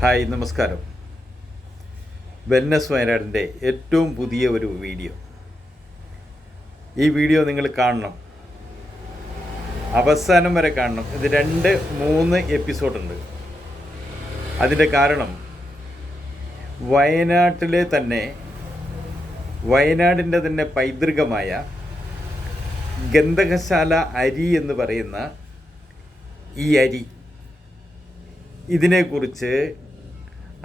Hi നമസ്കാരം. Wellness വയനാടിന്റെ ഏറ്റവും പുതിയ ഒരു വീഡിയോ. ഈ വീഡിയോ നിങ്ങൾ കാണണം. അവസാനം വരെ കാണണം. ഇത് രണ്ട് മൂന്ന് എപ്പിസോഡുണ്ട്. അതിന്റെ കാരണം വയനാട്ടിലെ തന്നെ വയനാടിന്റെ തന്നെ പൈതൃകമായ ഗന്ധകശാല അരി എന്ന് പറയുന്ന ഈ അരി. ഇതിനെക്കുറിച്ച്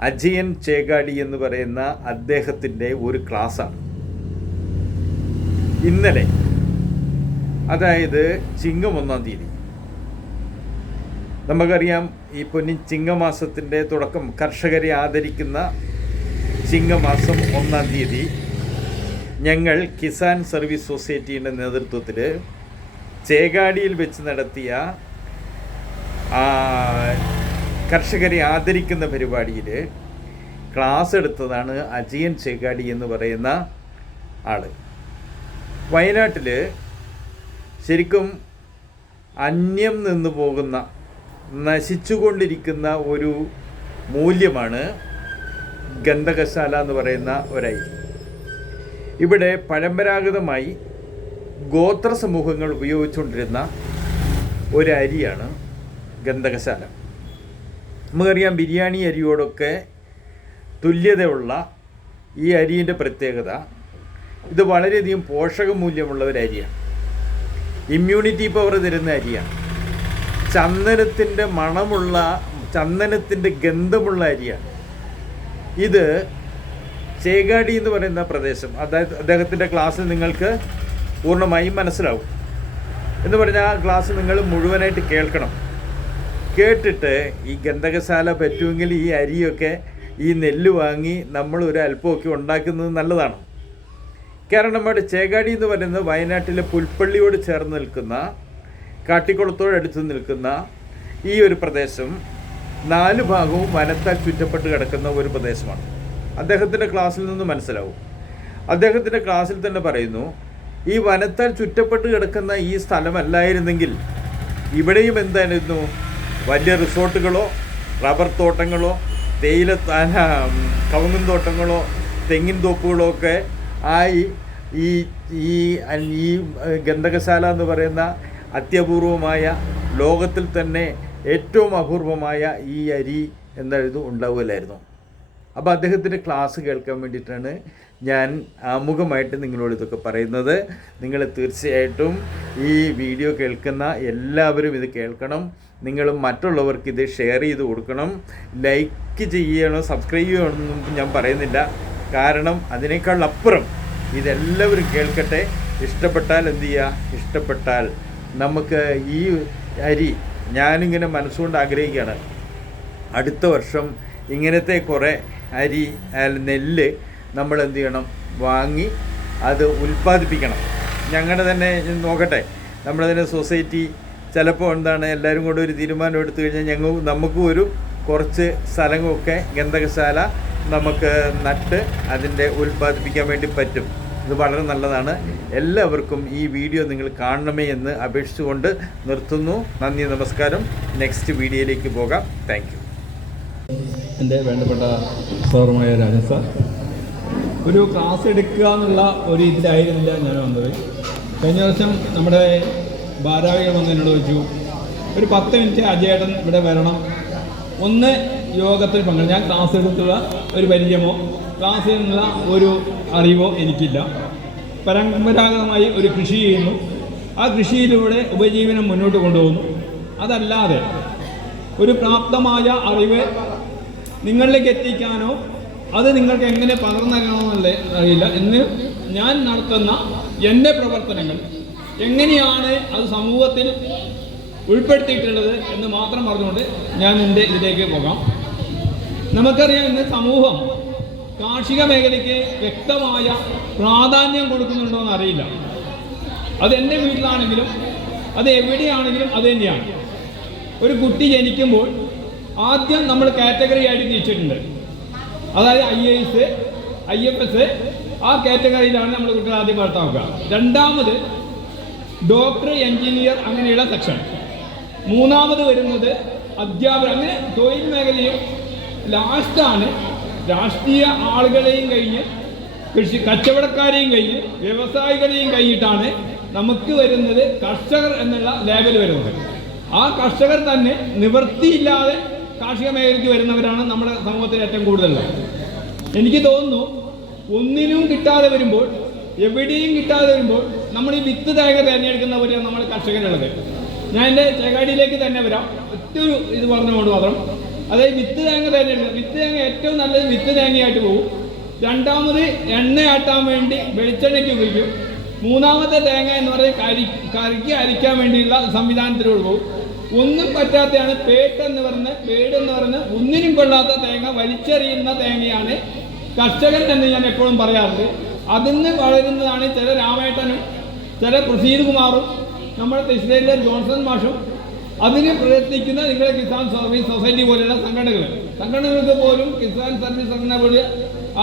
അജയൻ ചേകാടി എന്ന് പറയുന്ന അദ്ദേഹത്തിന്റെ ഒരു ക്ലാസ്സാണ്. ഇന്നലെ അതായത് ചിങ്ങം ഒന്നാം തീയതി. നമുക്കറിയാം ഈ പൊന്നിൻ ചിങ്ങമാസത്തിന്റെ തുടക്കം കർഷകരെ ആദരിക്കുന്ന ചിങ്ങമാസം ഒന്നാം തീയതി. ഞങ്ങൾ കിസാൻ സർവീസ് സൊസൈറ്റിയുടെ നേതൃത്വത്തിൽ ചേകാടിയിൽ വെച്ച് നടത്തിയ കർഷകരെ ആദരിക്കുന്ന പരിപാടിയിൽ ക്ലാസ് എടുത്തതാണ് അജയൻ ചേകാടി എന്ന് പറയുന്ന ആൾ വയനാട്ടിൽ ശരിക്കും അന്യം നിന്ന് പോകുന്ന നശിച്ചുകൊണ്ടിരിക്കുന്ന ഒരു മൂല്യമാണ് ഗന്ധകശാല എന്ന് പറയുന്ന ഒരൈ ഇവിടെ പരമ്പരാഗതമായി ഗോത്ര സമൂഹങ്ങൾ ഉപയോഗിച്ചുകൊണ്ടിരുന്ന ഒരു അരിയാണ് ഗന്ധകശാല. നമുക്കറിയാം ബിരിയാണി അരിയോടൊക്കെ തുല്യതയുള്ള ഈ അരിന്റെ പ്രത്യേകത. ഇത് വളരെയധികം പോഷകമൂല്യമുള്ള ഒരു അരിയാണ്. ഇമ്മ്യൂണിറ്റി പവർ തരുന്ന അരിയാണ്. ചന്ദനത്തിന്റെ മണമുള്ള ചന്ദനത്തിന്റെ ഗന്ധമുള്ള അരിയാണ്. ഇത് ചേകാടി എന്ന് പറയുന്ന പ്രദേശം അതായത് അദ്ദേഹത്തിന്റെ ക്ലാസ് നിങ്ങൾക്ക് പൂർണമായും മനസ്സിലാവും. എന്ന് പറഞ്ഞാൽ ആ ക്ലാസ് നിങ്ങൾ മുഴുവനായിട്ട് കേൾക്കണം. കേട്ടിട്ട് ഈ ഗന്ധകശാല പറ്റുമെങ്കിൽ ഈ അരിയൊക്കെ ഈ നെല്ല് വാങ്ങി നമ്മൾ ഒരു അല്പമൊക്കെ ഉണ്ടാക്കുന്നത് നല്ലതാണ്. കാരണം നമ്മുടെ ചേകാടി എന്ന് പറയുന്നത് വയനാട്ടിലെ പുൽപ്പള്ളിയോട് ചേർന്ന് നിൽക്കുന്ന കാട്ടിക്കുളത്തോടടുത്ത് നിൽക്കുന്ന ഈ ഒരു പ്രദേശം നാല് ഭാഗവും വനത്താൽ ചുറ്റപ്പെട്ട് കിടക്കുന്ന ഒരു പ്രദേശമാണ്. അദ്ദേഹത്തിന്റെ ക്ലാസ്സിൽ നിന്ന് മനസ്സിലാവും. അദ്ദേഹത്തിന്റെ ക്ലാസ്സിൽ തന്നെ പറയുന്നു ഈ വനത്താൽ ചുറ്റപ്പെട്ട് കിടക്കുന്ന ഈ സ്ഥലമല്ലായിരുന്നെങ്കിൽ ഇവിടെയും എന്തായിരുന്നു? വലിയ റിസോർട്ടുകളോ റബ്ബർ തോട്ടങ്ങളോ തേയില കവുങ്ങും തോട്ടങ്ങളോ തെങ്ങിൻ തോപ്പുകളോ ഒക്കെ ആയി ഈ ഈ ഈ ഗന്ധകശാല എന്ന് പറയുന്ന അത്യപൂർവമായ ലോകത്തിൽ തന്നെ ഏറ്റവും അപൂർവമായ ഈ അരി എന്തായിരുന്നു ഉണ്ടാവുകയില്ലായിരുന്നു. അപ്പോൾ അദ്ദേഹത്തിന്റെ ക്ലാസ് കേൾക്കാൻ വേണ്ടിയിട്ടാണ് ഞാൻ ആമുഖമായിട്ട് നിങ്ങളോട് ഇതൊക്കെ പറയുന്നത്. നിങ്ങൾ തീർച്ചയായിട്ടും ഈ വീഡിയോ കേൾക്കുന്ന എല്ലാവരും ഇത് കേൾക്കണം. നിങ്ങൾ മറ്റുള്ളവർക്ക് ഇത് ഷെയർ ചെയ്ത് കൊടുക്കണം. ലൈക്ക് ചെയ്യണം സബ്സ്ക്രൈബ് ചെയ്യണമെന്നും ഞാൻ പറയുന്നില്ല. കാരണം അതിനേക്കാൾ അപ്പുറം ഇതെല്ലാവരും കേൾക്കട്ടെ. ഇഷ്ടപ്പെട്ടാൽ എന്തു ചെയ്യുക ഇഷ്ടപ്പെട്ടാൽ നമുക്ക് ഈ അരി ഞാനിങ്ങനെ മനസ്സുകൊണ്ട് ആഗ്രഹിക്കുകയാണ്. അടുത്ത വർഷം ഇങ്ങനത്തെ കുറേ അരി നെല്ല് നമ്മൾ എന്ത് ചെയ്യണം? വാങ്ങി അത് ഉൽപ്പാദിപ്പിക്കണം. ഞങ്ങളുടെ തന്നെ നോക്കട്ടെ. നമ്മുടെ തന്നെ സൊസൈറ്റി ചിലപ്പോൾ എന്താണ് എല്ലാവരും കൂടെ ഒരു തീരുമാനം എടുത്തു കഴിഞ്ഞാൽ ഞങ്ങൾ നമുക്കും ഒരു കുറച്ച് സ്ഥലങ്ങളൊക്കെ ഗന്ധകശാല നമുക്ക് നട്ട് അതിന്റെ ഉൽപ്പാദിപ്പിക്കാൻ വേണ്ടി പറ്റും. ഇത് വളരെ നല്ലതാണ്. എല്ലാവർക്കും ഈ വീഡിയോ നിങ്ങൾ കാണണമേ എന്ന് അപേക്ഷിച്ചുകൊണ്ട് നിർത്തുന്നു. നന്ദി നമസ്കാരം. നെക്സ്റ്റ് വീഡിയോയിലേക്ക് പോകാം. താങ്ക് എന്റെ വേണ്ടപ്പെട്ട സാറുമായ രാജൻ സാർ ഒരു ക്ലാസ് എടുക്കുക എന്നുള്ള ഒരു ഇതിലായിരുന്നില്ല ഞാൻ വന്നത്. കഴിഞ്ഞ വർഷം നമ്മുടെ ഭാരാവികൾ വന്ന് എന്നോട് ചോദിച്ചു ഒരു പത്ത് മിനിറ്റ് അജയേട്ടൻ ഇവിടെ വരണം. ഒന്ന് യോഗത്തിൽ പങ്കെടുക്കും ഞാൻ ക്ലാസ് എടുത്തുള്ള ഒരു പരിചയമോ ക്ലാസ്സിൽ നിന്നുള്ള ഒരു അറിവോ എനിക്കില്ല. പരമ്പരാഗതമായി ഒരു കൃഷി ചെയ്യുന്നു. ആ കൃഷിയിലൂടെ ഉപജീവനം മുന്നോട്ട് കൊണ്ടുപോകുന്നു. അതല്ലാതെ ഒരു പ്രാപ്തമായ അറിവ് നിങ്ങളിലേക്ക് എത്തിക്കാനോ അത് നിങ്ങൾക്ക് എങ്ങനെ പകർന്നു നൽകണമെന്നുള്ള അറിയില്ല. എന്ന് ഞാൻ നടത്തുന്ന എന്റെ പ്രവർത്തനങ്ങൾ എങ്ങനെയാണ് അത് സമൂഹത്തിൽ ഉൾപ്പെടുത്തിയിട്ടുള്ളത് എന്ന് മാത്രം പറഞ്ഞുകൊണ്ട് ഞാൻ എന്റെ ഇതിലേക്ക് പോകാം. നമുക്കറിയാം ഇന്ന് സമൂഹം കാർഷിക മേഖലയ്ക്ക് വ്യക്തമായ പ്രാധാന്യം കൊടുക്കുന്നുണ്ടോ എന്ന് അറിയില്ല അത് എന്റെ വീട്ടിലാണെങ്കിലും അത് എവിടെയാണെങ്കിലും അത് തന്നെയാണ്. ഒരു കുട്ടി ജനിക്കുമ്പോൾ ആദ്യം നമ്മൾ കാറ്റഗറി ആയിട്ട് തിരിച്ചിട്ടുണ്ട് അതായത് I S I F S ആ കാറ്റഗറിയിലാണ് നമ്മൾ കുട്ടികളെ ആദ്യം വളർത്താക്കുക രണ്ടാമത് ഡോക്ടർ എഞ്ചിനീയർ അങ്ങനെയുള്ള സെക്ഷൻ. മൂന്നാമത് വരുന്നത് അധ്യാപകർ. അങ്ങനെ തൊഴിൽ മേഖലയും ലാസ്റ്റാണ് രാഷ്ട്രീയ ആളുകളെയും കഴിഞ്ഞ് കൃഷി കച്ചവടക്കാരെയും കഴിഞ്ഞ് വ്യവസായികളെയും കഴിഞ്ഞിട്ടാണ് നമുക്ക് വരുന്നത് കർഷകർ എന്നുള്ള ലേബൽ വരുന്നത്. ആ കർഷകർ തന്നെ നിവൃത്തിയില്ലാതെ കാർഷിക മേഖലയ്ക്ക് വരുന്നവരാണ് നമ്മുടെ സമൂഹത്തിൽ ഏറ്റവും കൂടുതൽ എനിക്ക് തോന്നുന്നു ഒന്നിനും കിട്ടാതെ വരുമ്പോൾ എവിടെയും കിട്ടാതെ വരുമ്പോൾ നമ്മൾ ഈ വിത്ത് തേങ്ങ പോലെ നമ്മൾ കർഷകരുള്ളത് ഞാൻ എന്റെ ചേകാടിയിലേക്ക് തന്നെ വരാം. ഒറ്റൊരു ഇത് പറഞ്ഞുകൊണ്ട് മാത്രം. അതായത് വിത്ത് തേങ്ങ തിരഞ്ഞെടുക്കുന്നത് വിത്ത് തേങ്ങ ഏറ്റവും നല്ലത് വിത്ത് തേങ്ങയായിട്ട് പോകും. രണ്ടാമത് എണ്ണയാട്ടാൻ വേണ്ടി വെളിച്ചെണ്ണയ്ക്ക് ഉപയോഗിക്കും. മൂന്നാമത്തെ തേങ്ങ എന്ന് പറയുന്നത് കരി കറിക്ക് അരിക്കാൻ വേണ്ടിയുള്ള സംവിധാനത്തിലൂടെ പോകും. ഒന്നും പറ്റാത്തയാണ് പേട്ട് എന്ന് പറഞ്ഞ പേട് എന്ന് പറഞ്ഞ ഒന്നിനും കൊള്ളാത്ത തേങ്ങ വലിച്ചെറിയുന്ന തേങ്ങയാണ് കർഷകൻ എന്ന് ഞാൻ എപ്പോഴും പറയാറുണ്ട്. അതിന് വളരുന്നതാണ് ചില രാമേട്ടനും ചില പ്രസീദ് കുമാറും നമ്മുടെ തൃശ്ശൂരിലെ ജോൺസൺ മാഷും അതിന് പ്രയത്നിക്കുന്ന നിങ്ങളെ കിസാൻ സർവീസ് സൊസൈറ്റി പോലെയുള്ള സംഘടനകൾ സംഘടനകൾക്ക് പോലും കിസാൻ സർവീസ് സംഘടന പോലെ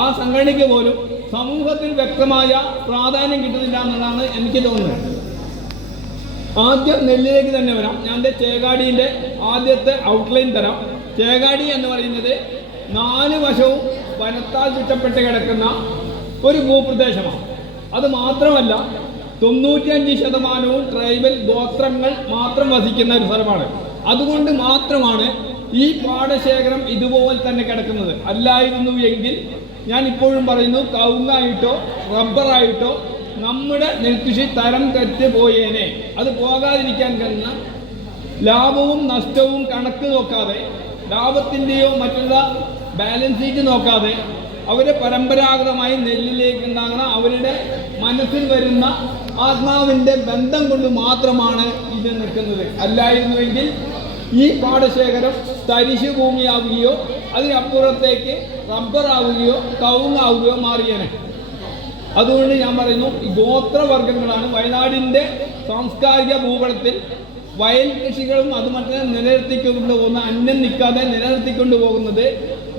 ആ സംഘടനയ്ക്ക് പോലും സമൂഹത്തിൽ വ്യക്തമായ പ്രാധാന്യം കിട്ടുന്നില്ല എന്നുള്ളതാണ് എനിക്ക് തോന്നുന്നത്. ആദ്യം നെല്ലിലേക്ക് തന്നെ വരാം. ഞാൻ എന്റെ ചേകാടിന്റെ ആദ്യത്തെ ഔട്ട്ലൈൻ തരാം. ചേകാടി എന്ന് പറയുന്നത് നാല് വശവും വനത്താൽ ചുറ്റപ്പെട്ട് കിടക്കുന്ന ഒരു ഭൂപ്രദേശമാണ്. അത് മാത്രമല്ല തൊണ്ണൂറ്റിയഞ്ച് ശതമാനവും ട്രൈബൽ ഗോത്രങ്ങൾ മാത്രം വസിക്കുന്ന ഒരു സ്ഥലമാണ്. അതുകൊണ്ട് മാത്രമാണ് ഈ പാടശേഖരം ഇതുപോലെ തന്നെ കിടക്കുന്നത്. അല്ലായിരുന്നു എങ്കിൽ ഞാൻ ഇപ്പോഴും പറയുന്നു കവുങ്ങായിട്ടോ റബ്ബറായിട്ടോ നമ്മുടെ നെൽകൃഷി തരം തെറ്റ് പോയേനെ. അത് പോകാതിരിക്കാൻ കഴിയുന്ന ലാഭവും നഷ്ടവും കണക്ക് നോക്കാതെ ലാഭത്തിന്റെയോ മറ്റുള്ള ബാലൻസ് ഷീറ്റ് നോക്കാതെ അവരെ പരമ്പരാഗതമായി നെല്ലിലേക്ക് ഉണ്ടാകുന്ന അവരുടെ മനസ്സിൽ വരുന്ന ആത്മാവിന്റെ ബന്ധം കൊണ്ട് മാത്രമാണ് ഇത് നിൽക്കുന്നത്. അല്ലായിരുന്നുവെങ്കിൽ ഈ പാടശേഖരം തരിശു ഭൂമിയാവുകയോ അതിനപ്പുറത്തേക്ക് റബ്ബറാവുകയോ കവുങ്ങാവുകയോ മാറിയേനെ. അതുകൊണ്ട് ഞാൻ പറയുന്നു ഗോത്രവർഗങ്ങളാണ് വയനാടിന്റെ സാംസ്കാരിക ഭൂപടത്തിൽ വയൽ കൃഷികളും അത് മറ്റേ നിലനിർത്തിക്കൊണ്ട് പോകുന്ന അന്യം നിൽക്കാതെ നിലനിർത്തിക്കൊണ്ട് പോകുന്നത്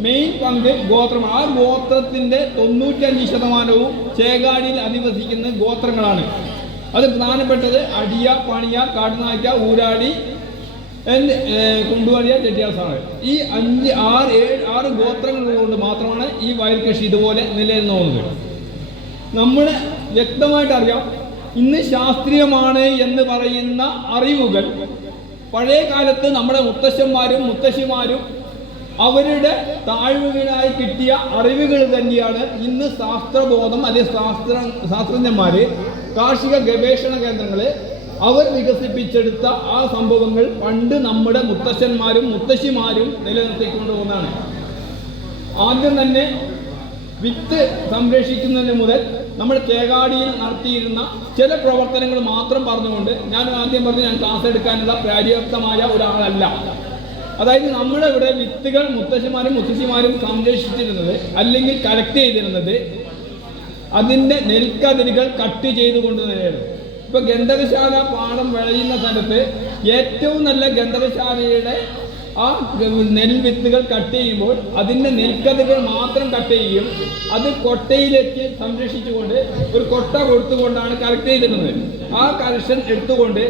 മെയിൻ പങ്ക് ഗോത്രമാണ്. ആ ഗോത്രത്തിന്റെ തൊണ്ണൂറ്റഞ്ച് ശതമാനവും ചേകാടിയിൽ അധിവസിക്കുന്ന ഗോത്രങ്ങളാണ്. അത് പ്രധാനപ്പെട്ടത് അടിയ പണിയ കാട്ടുനായ്ക്ക ഊരാടി കുണ്ടുവാടിയ ചെട്ടിയാസാണ് ഈ അഞ്ച് ആറ് ഏഴ് ആറ് ഗോത്രങ്ങൾ കൊണ്ട് മാത്രമാണ് ഈ വയൽ കൃഷി ഇതുപോലെ നിലനിന്ന് പോകുന്നത്. നമ്മൾ വ്യക്തമായിട്ട് അറിയാം ഇന്ന് ശാസ്ത്രീയമാണ് എന്ന് പറയുന്ന അറിവുകൾ പഴയ കാലത്ത് നമ്മുടെ മുത്തശ്ശന്മാരും മുത്തശ്ശിമാരും അവരുടെ താഴ്വുകളായി കിട്ടിയ അറിവുകൾ തന്നെയാണ് ഇന്ന് ശാസ്ത്രബോധം അല്ലെങ്കിൽ ശാസ്ത്ര ശാസ്ത്രജ്ഞന്മാര് കാർഷിക ഗവേഷണ കേന്ദ്രങ്ങളെ അവർ വികസിപ്പിച്ചെടുത്ത ആ സംഭവങ്ങൾ പണ്ട് നമ്മുടെ മുത്തശ്ശന്മാരും മുത്തശ്ശിമാരും നിലനിർത്തിക്കൊണ്ടു പോകുന്നതാണ്. ആദ്യം തന്നെ വിത്ത് സംരക്ഷിക്കുന്നതിന് മുതൽ നമ്മൾ തേകാടിയിൽ നടത്തിയിരുന്ന ചില പ്രവർത്തനങ്ങൾ മാത്രം പറഞ്ഞുകൊണ്ട് ഞാൻ ആദ്യം പറഞ്ഞു ഞാൻ ക്ലാസ് എടുക്കാനുള്ള പര്യാപ്തമായ ഒരാളല്ല. അതായത് നമ്മളിവിടെ വിത്തുകൾ മുത്തശ്ശിമാരും മുത്തശ്ശിമാരും സംരക്ഷിച്ചിരുന്നത് അല്ലെങ്കിൽ കളക്ട് ചെയ്തിരുന്നത് അതിന്റെ നെൽക്കതിരുകൾ കട്ട് ചെയ്തുകൊണ്ട് തന്നെയാണ്. ഇപ്പൊ ഗന്ധകശാല പാടം വിളയുന്ന സ്ഥലത്ത് ഏറ്റവും നല്ല ഗന്ധകശാലയുടെ ആ നെൽവിത്തുകൾ കട്ട് ചെയ്യുമ്പോൾ അതിന്റെ നെൽക്കതിരുകൾ മാത്രം കട്ട് ചെയ്യും അത് കൊട്ടയിലേക്ക് സംരക്ഷിച്ചുകൊണ്ട് ഒരു കൊട്ട കൊടുത്തുകൊണ്ടാണ് കറക്റ്റ് ചെയ്തിരുന്നത്. ആ കറക്ഷൻ എടുത്തുകൊണ്ട്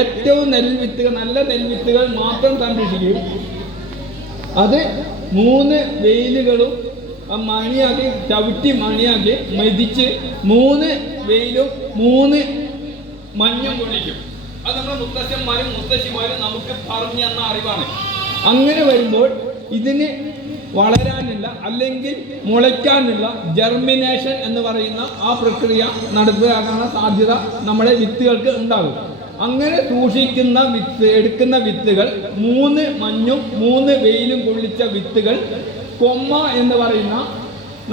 ഏറ്റവും നെൽവിത്തുകൾ നല്ല നെൽവിത്തുകൾ മാത്രം സംരക്ഷിക്കും അത് മൂന്ന് വെയിലുകളും ആ മണിയാക്കി ചവിട്ടി മണിയാക്കി മെതിച്ച് മൂന്ന് വെയിലും മൂന്ന് മഞ്ഞും കൊള്ളിക്കും. അത് നമ്മുടെ മുത്തശ്ശന്മാരും മുത്തശ്ശിമാരും നമുക്ക് പറഞ്ഞു തന്ന അറിവാണ്. അങ്ങനെ വരുമ്പോൾ ഇതിന് വളരാനുള്ള അല്ലെങ്കിൽ മുളയ്ക്കാനുള്ള ജെർമിനേഷൻ എന്ന് പറയുന്ന ആ പ്രക്രിയ നടപ്പിലാക്കാനുള്ള സാധ്യത നമ്മുടെ വിത്തുകൾക്ക് ഉണ്ടാകും. അങ്ങനെ സൂക്ഷിക്കുന്ന വിത്ത് എടുക്കുന്ന വിത്തുകൾ മൂന്ന് മഞ്ഞും മൂന്ന് വെയിലും കൊള്ളിച്ച വിത്തുകൾ കൊമ്മ എന്ന് പറയുന്ന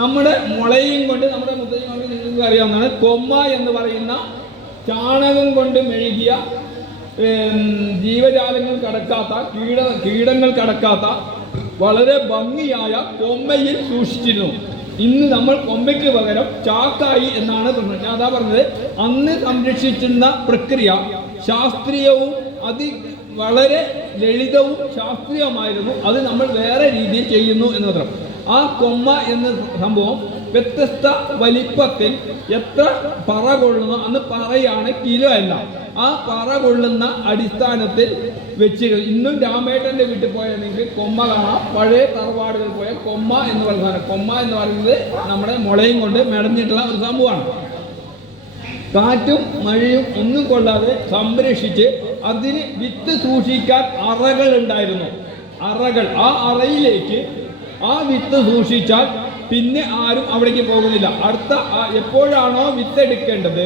നമ്മുടെ മുളയും കൊണ്ട് നമ്മുടെ മുത്തയ്യമാർക്ക് നിങ്ങൾക്ക് അറിയാവുന്നതാണ്. കൊമ്മ എന്ന് പറയുന്ന ചാണകം കൊണ്ട് മെഴുകിയ ജീവജാലങ്ങൾ കടക്കാത്ത കീട കീടങ്ങൾ കടക്കാത്ത വളരെ ഭംഗിയായ കൊമ്മയിൽ സൂക്ഷിച്ചിരുന്നു. ഇന്ന് നമ്മൾ കൊമ്മയ്ക്ക് പകരം ചാക്കായി എന്നാണ് പറഞ്ഞത്. ഞാൻ അതാ പറഞ്ഞത് അന്ന് സംരക്ഷിച്ചിരുന്ന പ്രക്രിയ ശാസ്ത്രീയവും അതി വളരെ ലളിതവും ശാസ്ത്രീയമായിരുന്നു അത് നമ്മൾ വേറെ രീതിയിൽ ചെയ്യുന്നു എന്ന് മാത്രം ആ കൊമ്മ എന്ന സംഭവം വ്യത്യസ്ത വലിപ്പത്തിൽ എത്ര പറ കൊള്ളുന്നു അന്ന് പറയാണ് കിലോ അല്ല ആ പറ കൊള്ളുന്ന അടിസ്ഥാനത്തിൽ വെച്ചിരുന്നു. ഇന്നും രാമേട്ടന്റെ വീട്ടിൽ നിങ്ങൾക്ക് കൊമ്മ കാണാം. പഴയ തറവാടുകൾ പോയ കൊമ്മ എന്ന് പറയുന്ന കൊമ്മ എന്ന് പറയുന്നത് നമ്മുടെ മുളയും കൊണ്ട് മെടഞ്ഞിട്ടുള്ള ഒരു സംഭവമാണ്. കാറ്റും മഴയും ഒന്നും കൊള്ളാതെ സംരക്ഷിച്ച് അതിന് വിത്ത് സൂക്ഷിക്കാൻ അറകൾ ഉണ്ടായിരുന്നു. അറകൾ ആ അറയിലേക്ക് ആ വിത്ത് സൂക്ഷിച്ചാൽ പിന്നെ ആരും അവിടേക്ക് പോകുന്നില്ല. അടുത്ത എപ്പോഴാണോ വിത്ത് എടുക്കേണ്ടത്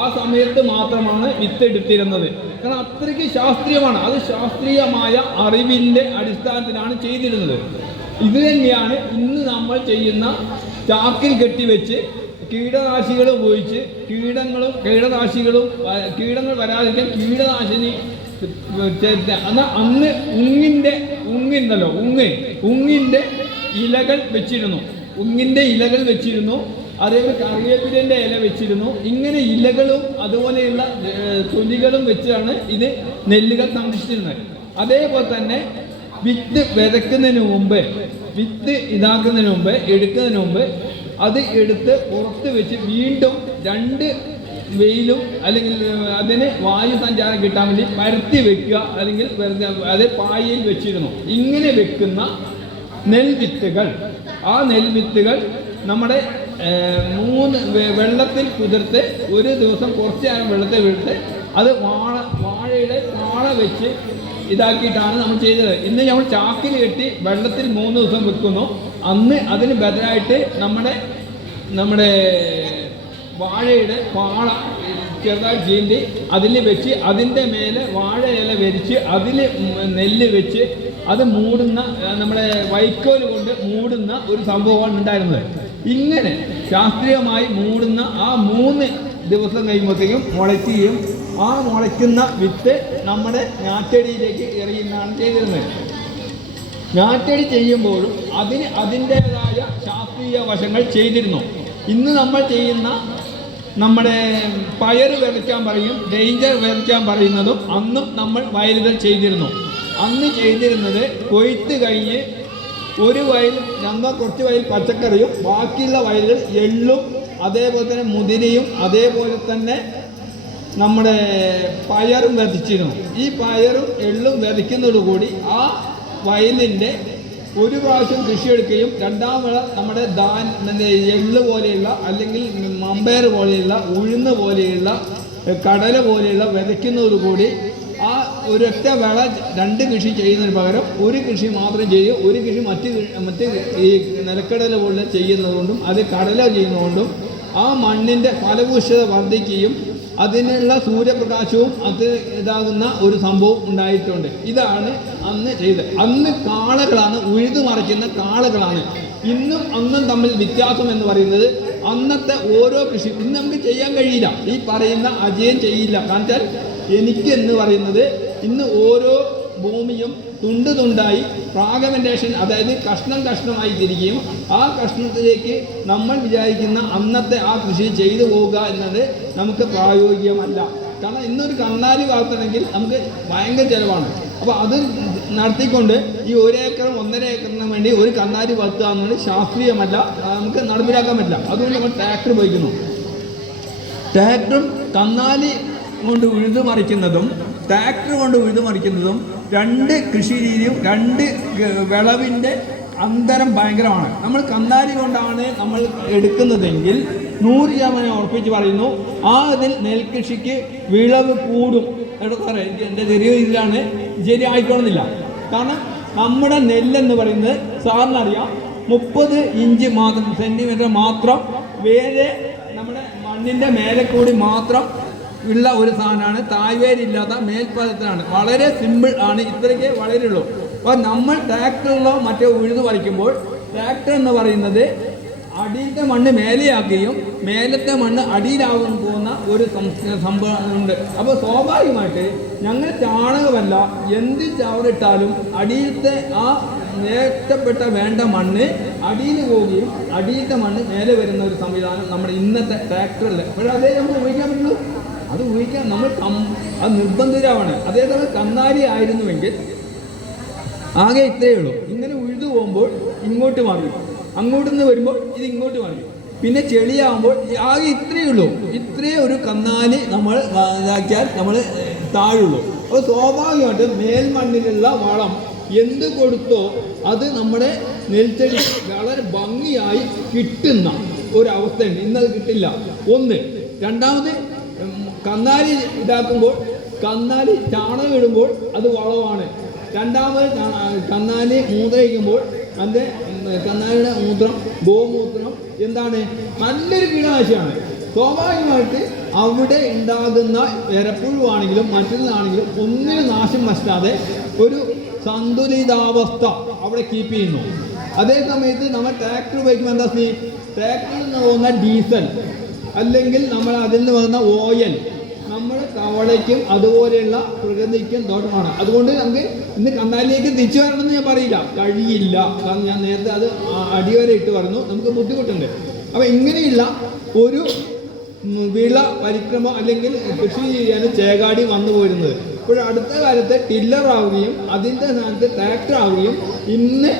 ആ സമയത്ത് മാത്രമാണ് വിത്ത് എടുത്തിരുന്നത്. കാരണം അത്രയ്ക്ക് ശാസ്ത്രീയമാണ്. അത് ശാസ്ത്രീയമായ അറിവിന്റെ അടിസ്ഥാനത്തിലാണ് ചെയ്തിരുന്നത്. ഇത് തന്നെയാണ് ഇന്ന് നമ്മൾ ചെയ്യുന്ന ചാക്കിൽ കെട്ടിവെച്ച് കീടനാശികൾ ഉപയോഗിച്ച് കീടങ്ങളും കീടനാശികളും കീടങ്ങൾ വരാതിരിക്കാൻ കീടനാശിനി എന്നാൽ അന്ന് ഉങ്ങിന്റെ ഉങ്ങിണ്ടല്ലോ ഉങ്ങ് ഉങ്ങിന്റെ ഇലകൾ വെച്ചിരുന്നു. ഉങ്ങിന്റെ ഇലകൾ വെച്ചിരുന്നു. അതേപോലെ കറിവേപ്പിലിന്റെ ഇല വെച്ചിരുന്നു. ഇങ്ങനെ ഇലകളും അതുപോലെയുള്ള തൊലികളും വെച്ചാണ് ഇത് നെല്ലുകൾ സംരക്ഷിച്ചിരുന്നത്. അതേപോലെ തന്നെ വിത്ത് വിതയ്ക്കുന്നതിന് മുമ്പ് വിത്ത് ഇതാക്കുന്നതിന് മുമ്പ് എടുക്കുന്നതിന് മുമ്പ് അത് എടുത്ത് പുറത്ത് വെച്ച് വീണ്ടും രണ്ട് വെയിലും അല്ലെങ്കിൽ അതിന് വായു സഞ്ചാരം കിട്ടാൻ വേണ്ടി പരത്തി വെക്കുക. അല്ലെങ്കിൽ അത് പായയിൽ വെച്ചിരുന്നു. ഇങ്ങനെ വെക്കുന്ന നെൽവിത്തുകൾ. ആ നെൽവിത്തുകൾ നമ്മുടെ മൂന്ന് വെള്ളത്തിൽ കുതിർത്ത് ഒരു ദിവസം കുറച്ച് നേരം വെള്ളത്തിൽ വിട്ട് അത് വാഴ വാഴയുടെ വാഴ വെച്ച് ഇതാക്കിയിട്ടാണ് നമ്മൾ ചെയ്തത്. ഇന്ന് നമ്മൾ ചാക്കിൽ കെട്ടി വെള്ളത്തിൽ മൂന്ന് ദിവസം വെക്കുന്നു. അന്ന് അതിന് ബദലായിട്ട് നമ്മുടെ നമ്മുടെ വാഴയുടെ പാള ചെറുതായി ചീന്തി അതിൽ വെച്ച് അതിന്റെ മേലെ വാഴയില വരിച്ച് അതിൽ നെല്ല് വെച്ച് അത് മൂടുന്ന നമ്മുടെ വൈക്കോൽ കൊണ്ട് മൂടുന്ന ഒരു സംഭവമാണ് ഉണ്ടായിരുന്നത്. ഇങ്ങനെ ശാസ്ത്രീയമായി മൂടുന്ന ആ മൂന്ന് ദിവസം കഴിയുമ്പോഴത്തേക്കും മുളയ്ക്കുകയും ആ മുളയ്ക്കുന്ന വിത്ത് നമ്മുടെ ഞാറ്റടിയിലേക്ക് എറിയുന്നതാണ് ചെയ്തിരുന്നത്. ഞാറ്റടി ചെയ്യുമ്പോഴും അതിന് അതിന്റേതായ ശാസ്ത്രീയ വശങ്ങൾ ചെയ്തിരുന്നു. ഇന്ന് നമ്മൾ ചെയ്യുന്ന നമ്മുടെ പയർ വിതയ്ക്കാൻ പറയും ഡേഞ്ചർ വിതയ്ക്കാൻ പറയുന്നതും അന്നും നമ്മൾ വയലുകൾ ചെയ്തിരുന്നു. അന്ന് ചെയ്തിരുന്നത് കൊയ്ത്ത് കഴിഞ്ഞ് ഒരു വയൽ ഞങ്ങൾ കുറച്ച് വയൽ പച്ചക്കറിയും ബാക്കിയുള്ള വയലുകൾ എള്ളും അതേപോലെ തന്നെ മുതിരയും അതേപോലെ തന്നെ നമ്മുടെ പയറും വധിച്ചിരുന്നു ഈ പയറും എള്ളും വധിക്കുന്നതോടുകൂടി ആ വയലിന്റെ ഒരു പ്രാവശ്യം കൃഷി എടുക്കുകയും രണ്ടാം വിള നമ്മുടെ ദാൻ എള്ള് പോലെയുള്ള അല്ലെങ്കിൽ മമ്പയർ പോലെയുള്ള ഉഴുന്ന് പോലെയുള്ള കടല പോലെയുള്ള വിതയ്ക്കുന്നതോടുകൂടി ആ ഒരൊറ്റ വിള രണ്ട് കൃഷി ചെയ്യുന്നതിന് പകരം ഒരു കൃഷി മാത്രം ചെയ്യുക ഒരു കൃഷി മറ്റ് മറ്റ് ഈ നിലക്കടല പോലെ ചെയ്യുന്നതുകൊണ്ടും അത് കടല ചെയ്യുന്നതുകൊണ്ടും ആ മണ്ണിന്റെ ഫലഭൂഷ്ഠത വർദ്ധിക്കുകയും അതിനുള്ള സൂര്യപ്രകാശവും അത് ഇതാകുന്ന ഒരു സംഭവം ഉണ്ടായിട്ടുണ്ട്. ഇതാണ് അന്ന് ചെയ്തത്. അന്ന് കാളകളാണ് ഉഴുതു മറിക്കുന്ന കാളകളാണ്. ഇന്നും അന്നും തമ്മിൽ വ്യത്യാസം എന്ന് പറയുന്നത് അന്നത്തെ ഓരോ കൃഷി ഇന്ന് നമുക്ക് ചെയ്യാൻ കഴിയില്ല. ഈ പറയുന്ന അജയൻ ചെയ്യില്ല. കാരണം എനിക്ക് എന്ന് പറയുന്നത് ഇന്ന് ഓരോ ഭൂമിയും തുണ്ട് തുണ്ടായി ഫ്രാഗമെന്റേഷൻ അതായത് കഷ്ണം കഷ്ണമായി തിരിക്കുകയും ആ കഷ്ണത്തിലേക്ക് നമ്മൾ വിചാരിക്കുന്ന അന്നത്തെ ആ കൃഷി ചെയ്തു പോവുക എന്നത് നമുക്ക് പ്രായോഗികമല്ല. കാരണം ഇന്നൊരു കണ്ണാലി വളർത്തണമെങ്കിൽ നമുക്ക് ഭയങ്കര ചിലവാണ്. അപ്പോൾ അത് നടത്തിക്കൊണ്ട് ഈ ഒരു ഏക്കറും ഒന്നര ഏക്കറിന് വേണ്ടി ഒരു കണ്ണാലി വളർത്തുക എന്നത് ശാസ്ത്രീയമല്ല. നമുക്ക് നടപ്പിലാക്കാൻ പറ്റില്ല. അതുകൊണ്ട് നമ്മൾ ട്രാക്ടർ ഉപയോഗിക്കുന്നു. ട്രാക്ടറും കന്നാലി കൊണ്ട് ഉഴുതു മറിക്കുന്നതും ട്രാക്ടർ കൊണ്ട് ഉഴുതു മറിക്കുന്നതും രണ്ട് കൃഷി രീതിയും രണ്ട് വിളവിന്റെ അന്തരം ഭയങ്കരമാണ്. നമ്മൾ കന്നാലി കൊണ്ടാണ് നമ്മൾ എടുക്കുന്നതെങ്കിൽ നൂറ് ശതമാനം ഉറപ്പിച്ച് പറയുന്നു ആ ഇതിൽ നെൽകൃഷിക്ക് വിളവ് കൂടും. കേട്ടോ സാറേ എനിക്ക് എന്റെ ചെറിയ രീതിയിലാണ് ശരി ആയിക്കോണമെന്നില്ല കാരണം നമ്മുടെ നെല്ലെന്ന് പറയുന്നത് സാറിനറിയാം മുപ്പത് ഇഞ്ച് മാത്രം സെന്റിമീറ്റർ മാത്രം വേറെ നമ്മുടെ മണ്ണിന്റെ മേലെ കൂടി മാത്രം ഉള്ള ഒരു സാധനമാണ്. തായ്വേരില്ലാത്ത മേൽപ്പാദത്തിലാണ് വളരെ സിമ്പിൾ ആണ്. ഇത്രയ്ക്ക് ഉള്ളൂ അപ്പോൾ നമ്മൾ ട്രാക്ടറിലോ മറ്റോ ഉഴുതു വരയ്ക്കുമ്പോൾ ട്രാക്ടർ എന്ന് പറയുന്നത് അടിയിലത്തെ മണ്ണ് മേലെയാക്കുകയും മേലത്തെ മണ്ണ് അടിയിലാകാൻ പോകുന്ന ഒരു സംഭവം ഉണ്ട്. അപ്പോൾ സ്വാഭാവികമായിട്ട് ഞങ്ങൾ ചാണകമല്ല എന്ത് ചവറിട്ടാലും അടിയിലത്തെ ആ നേട്ടപ്പെട്ട വേണ്ട മണ്ണ് അടിയിൽ പോവുകയും അടിയിലത്തെ മണ്ണ് മേലെ വരുന്ന ഒരു സംവിധാനം നമ്മുടെ ഇന്നത്തെ ട്രാക്ടറിൽ പക്ഷേ അതേ നമുക്ക് ഉപയോഗിക്കാൻ പറ്റുള്ളൂ? അത് ഉപയോഗിക്കാൻ നമ്മൾ അത് നിർബന്ധിതരാണ് അതേസമയം കന്നാലി ആയിരുന്നുവെങ്കിൽ ആകെ ഇത്രയേ ഉള്ളൂ. ഇങ്ങനെ ഉഴുതു പോകുമ്പോൾ ഇങ്ങോട്ട് മാറി. അങ്ങോട്ട് നിന്ന് വരുമ്പോൾ ഇത് ഇങ്ങോട്ട് മാറി. പിന്നെ ചെളിയാകുമ്പോൾ ആകെ ഇത്രയേ ഉള്ളൂ. ഇത്രയേ ഒരു കന്നാലി നമ്മൾ ഇതാക്കിയാൽ നമ്മൾ താഴുള്ളൂ. അപ്പോൾ സ്വാഭാവികമായിട്ടും മേൽമണ്ണിലുള്ള വളം എന്ത് കൊടുത്തോ അത് നമ്മുടെ നെൽച്ചെടി വളരെ ഭംഗിയായി കിട്ടുന്ന ഒരവസ്ഥയുണ്ട് ഇന്നത് കിട്ടില്ല. ഒന്ന്. രണ്ടാമത് കന്നാലി ഇതാക്കുമ്പോൾ കന്നാലി ചാണകം ഇടുമ്പോൾ അത് വളമാണ്. രണ്ടാമത് കന്നാലി മൂത്രയിക്കുമ്പോൾ അതിന്റെ കന്നാലിയുടെ മൂത്രം ഗോമൂത്രം എന്താണ്? നല്ലൊരു കീടനാശിയാണ് സ്വാഭാവികമായിട്ട് അവിടെ ഉണ്ടാകുന്ന എരപ്പുഴുവാണെങ്കിലും മറ്റൊന്നാണെങ്കിലും ഒന്നിനു നാശം വറ്റാതെ ഒരു സന്തുലിതാവസ്ഥ അവിടെ കീപ്പ് ചെയ്യുന്നു. അതേ സമയത്ത് നമ്മൾ ട്രാക്ടർ ഉപയോഗിക്കുമ്പോൾ എന്താ ട്രാക്ടറിൽ നിന്ന് പോകുന്ന ഡീസൽ അല്ലെങ്കിൽ നമ്മൾ അതിൽ നിന്ന് വരുന്ന ഓയിൽ നമ്മുടെ കവളയ്ക്കും അതുപോലെയുള്ള പ്രകൃതിക്കും ദോഷമാണ് അതുകൊണ്ട് നമുക്ക് ഇന്ന് കന്നാലിലേക്ക് തിരിച്ചു വരണമെന്ന് ഞാൻ പറയില്ല. കഴിയില്ല. കാരണം ഞാൻ നേരത്തെ അത് അടിവരെ ഇട്ട് പറഞ്ഞു. നമുക്ക് ബുദ്ധിമുട്ടുണ്ട്. അപ്പം ഇങ്ങനെയുള്ള ഒരു വിള പരിക്രമം അല്ലെങ്കിൽ കൃഷി ചെയ്യാനും ചേകാടി വന്നു പോയിരുന്നത് ഇപ്പോൾ അടുത്ത കാലത്ത് ടില്ലർ ആവുകയും അതിന്റെ സ്ഥാനത്ത് ട്രാക്ടർ ആവുകയും ഇന്ന്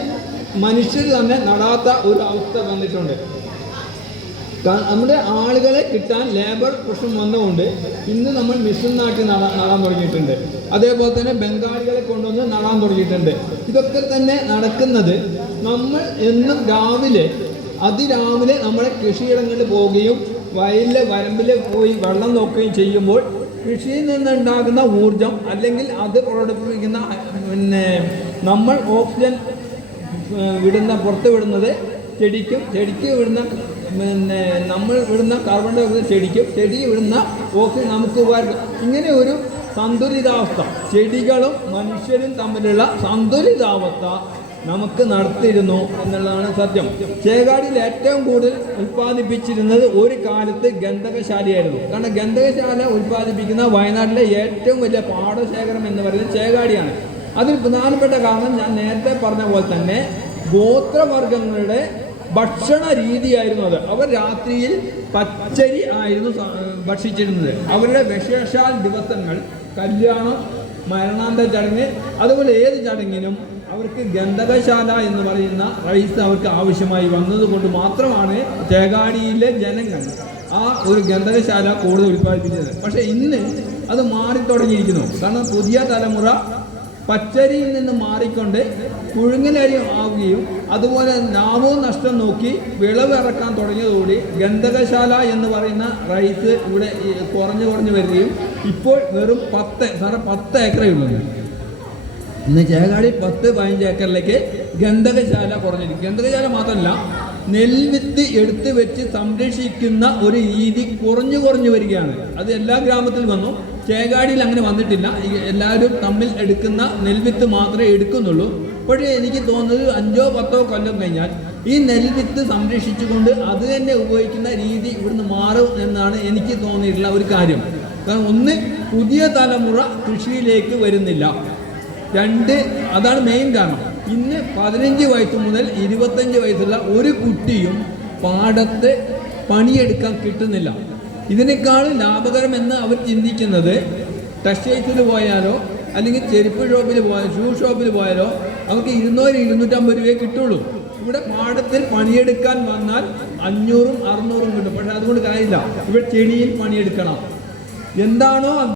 മനുഷ്യർ തന്നെ നടാത്ത ഒരു അവസ്ഥ വന്നിട്ടുണ്ട്. നമ്മുടെ ആളുകളെ കിട്ടാൻ ലേബർ പ്രശ്നം വന്നുകൊണ്ട് ഇന്ന് നമ്മൾ മിഷൻ നാട്ടി നടാൻ നടാൻ തുടങ്ങിയിട്ടുണ്ട്. അതേപോലെ തന്നെ ബംഗാളികളെ കൊണ്ടുവന്ന് നടാൻ തുടങ്ങിയിട്ടുണ്ട്. ഇതൊക്കെ തന്നെ നടക്കുന്നത് നമ്മൾ എന്നും രാവിലെ അതിരാവിലെ നമ്മളെ കൃഷിയിടങ്ങളിൽ പോവുകയും വയലിലെ വരമ്പിൽ പോയി വെള്ളം നോക്കുകയും ചെയ്യുമ്പോൾ കൃഷിയിൽ നിന്നുണ്ടാകുന്ന ഊർജം അല്ലെങ്കിൽ അത് പ്രകടിപ്പിക്കുന്ന പിന്നെ നമ്മൾ ഓക്സിജൻ വിടുന്ന പുറത്ത് വിടുന്നത് ചെടിക്കും ചെടിക്ക് വിടുന്ന പിന്നെ നമ്മൾ വിടുന്ന കാർബൺ ഡൈ ഓക്സൈഡ് ചെടിക്കും ചെടി വിടുന്ന ഓക്സിജൻ നമുക്ക് ഉപകാരം ഇങ്ങനെ ഒരു സന്തുലിതാവസ്ഥ ചെടികളും മനുഷ്യരും തമ്മിലുള്ള സന്തുലിതാവസ്ഥ നമുക്ക് നടത്തിയിരുന്നു എന്നുള്ളതാണ് സത്യം. ചേകാടിയിൽ ഏറ്റവും കൂടുതൽ ഉൽപ്പാദിപ്പിച്ചിരുന്നത് ഒരു കാലത്ത് ഗന്ധകശാലയായിരുന്നു. കാരണം ഗന്ധകശാല ഉൽപ്പാദിപ്പിക്കുന്ന വയനാട്ടിലെ ഏറ്റവും വലിയ പാടശേഖരം എന്ന് പറയുന്നത് ചേകാടിയാണ്. അതിൽ പ്രധാനപ്പെട്ട കാരണം ഞാൻ നേരത്തെ പറഞ്ഞ പോലെ തന്നെ ഗോത്രവർഗങ്ങളുടെ ഭക്ഷണ രീതിയായിരുന്നു അത്. അവർ രാത്രിയിൽ പച്ചരി ആയിരുന്നു ഭക്ഷിച്ചിരുന്നത്. അവരുടെ വിശേഷാൽ ദിവസങ്ങൾ കല്യാണം മരണാന്ത ചടങ്ങ് അതുപോലെ ഏത് ചടങ്ങിനും അവർക്ക് ഗന്ധകശാല എന്ന് പറയുന്ന റൈസ് അവർക്ക് ആവശ്യമായി വന്നതുകൊണ്ട് മാത്രമാണ് ചേകാടിയിലെ ജനങ്ങൾ ആ ഒരു ഗന്ധകശാല കൂടുതൽ ഉൽപ്പാദിപ്പിച്ചത്. പക്ഷേ ഇന്ന് അത് മാറി തുടങ്ങിയിരിക്കുന്നു. കാരണം പുതിയ തലമുറ പച്ചരിയിൽ നിന്ന് മാറിക്കൊണ്ട് പുഴുങ്ങിനരി ആവുകയും അതുപോലെ ലാഭവും നഷ്ടം നോക്കി വിളവ് ഇറക്കാൻ തുടങ്ങിയതോടെ ഗന്ധകശാല എന്ന് പറയുന്ന റൈസ് ഇവിടെ കുറഞ്ഞു കുറഞ്ഞു വരികയും ഇപ്പോൾ വെറും പത്ത് സാറേ പത്ത് ഏക്കറേ ഉള്ളൂ. ഇന്ന് ചേകാടി പത്ത് പതിനഞ്ച് ഏക്കറിലേക്ക് ഗന്ധകശാല കുറഞ്ഞിരിക്കും. ഗന്ധകശാല മാത്രമല്ല നെൽവിത്ത് എടുത്ത് വെച്ച് സംരക്ഷിക്കുന്ന ഒരു രീതി കുറഞ്ഞു കുറഞ്ഞു വരികയാണ്. അത് എല്ലാ ഗ്രാമത്തിലും വന്നു. ചേകാടിയിൽ അങ്ങനെ വന്നിട്ടില്ല. എല്ലാവരും തമ്മിൽ എടുക്കുന്ന നെൽവിത്ത് മാത്രമേ എടുക്കുന്നുള്ളൂ. പക്ഷേ എനിക്ക് തോന്നുന്നത് അഞ്ചോ പത്തോ കൊല്ലം കഴിഞ്ഞാൽ ഈ നെൽവിത്ത് സംരക്ഷിച്ചുകൊണ്ട് അത് തന്നെ ഉപയോഗിക്കുന്ന രീതി ഇവിടുന്ന് മാറും എന്നാണ് എനിക്ക് തോന്നിയിട്ടുള്ള ഒരു കാര്യം. കാരണം ഒന്ന് പുതിയ തലമുറ കൃഷിയിലേക്ക് വരുന്നില്ല. രണ്ട് അതാണ് മെയിൻ കാരണം. ഇന്ന് പതിനഞ്ച് വയസ്സ് മുതൽ ഇരുപത്തഞ്ച് വയസ്സുള്ള ഒരു കുട്ടിയും പാടത്ത് പണിയെടുക്കാൻ കിട്ടുന്നില്ല. ഇതിനേക്കാൾ ലാഭകരമെന്ന് അവർ ചിന്തിക്കുന്നത് ടെക്സ്റ്റൈൽസിൽ പോയാലോ അല്ലെങ്കിൽ ചെരുപ്പ് ഷോപ്പിൽ പോയാലോ ഷൂ ഷോപ്പിൽ പോയാലോ അവർക്ക് ഇരുന്നൂറ് ഇരുന്നൂറ്റമ്പത് രൂപയെ കിട്ടുള്ളൂ. ഇവിടെ പാടത്തിൽ പണിയെടുക്കാൻ വന്നാൽ അഞ്ഞൂറും അറുന്നൂറും കിട്ടും. പക്ഷെ അതുകൊണ്ട് കാര്യമില്ല. ഇവിടെ ചെടിയിൽ പണിയെടുക്കണം. എന്താണോ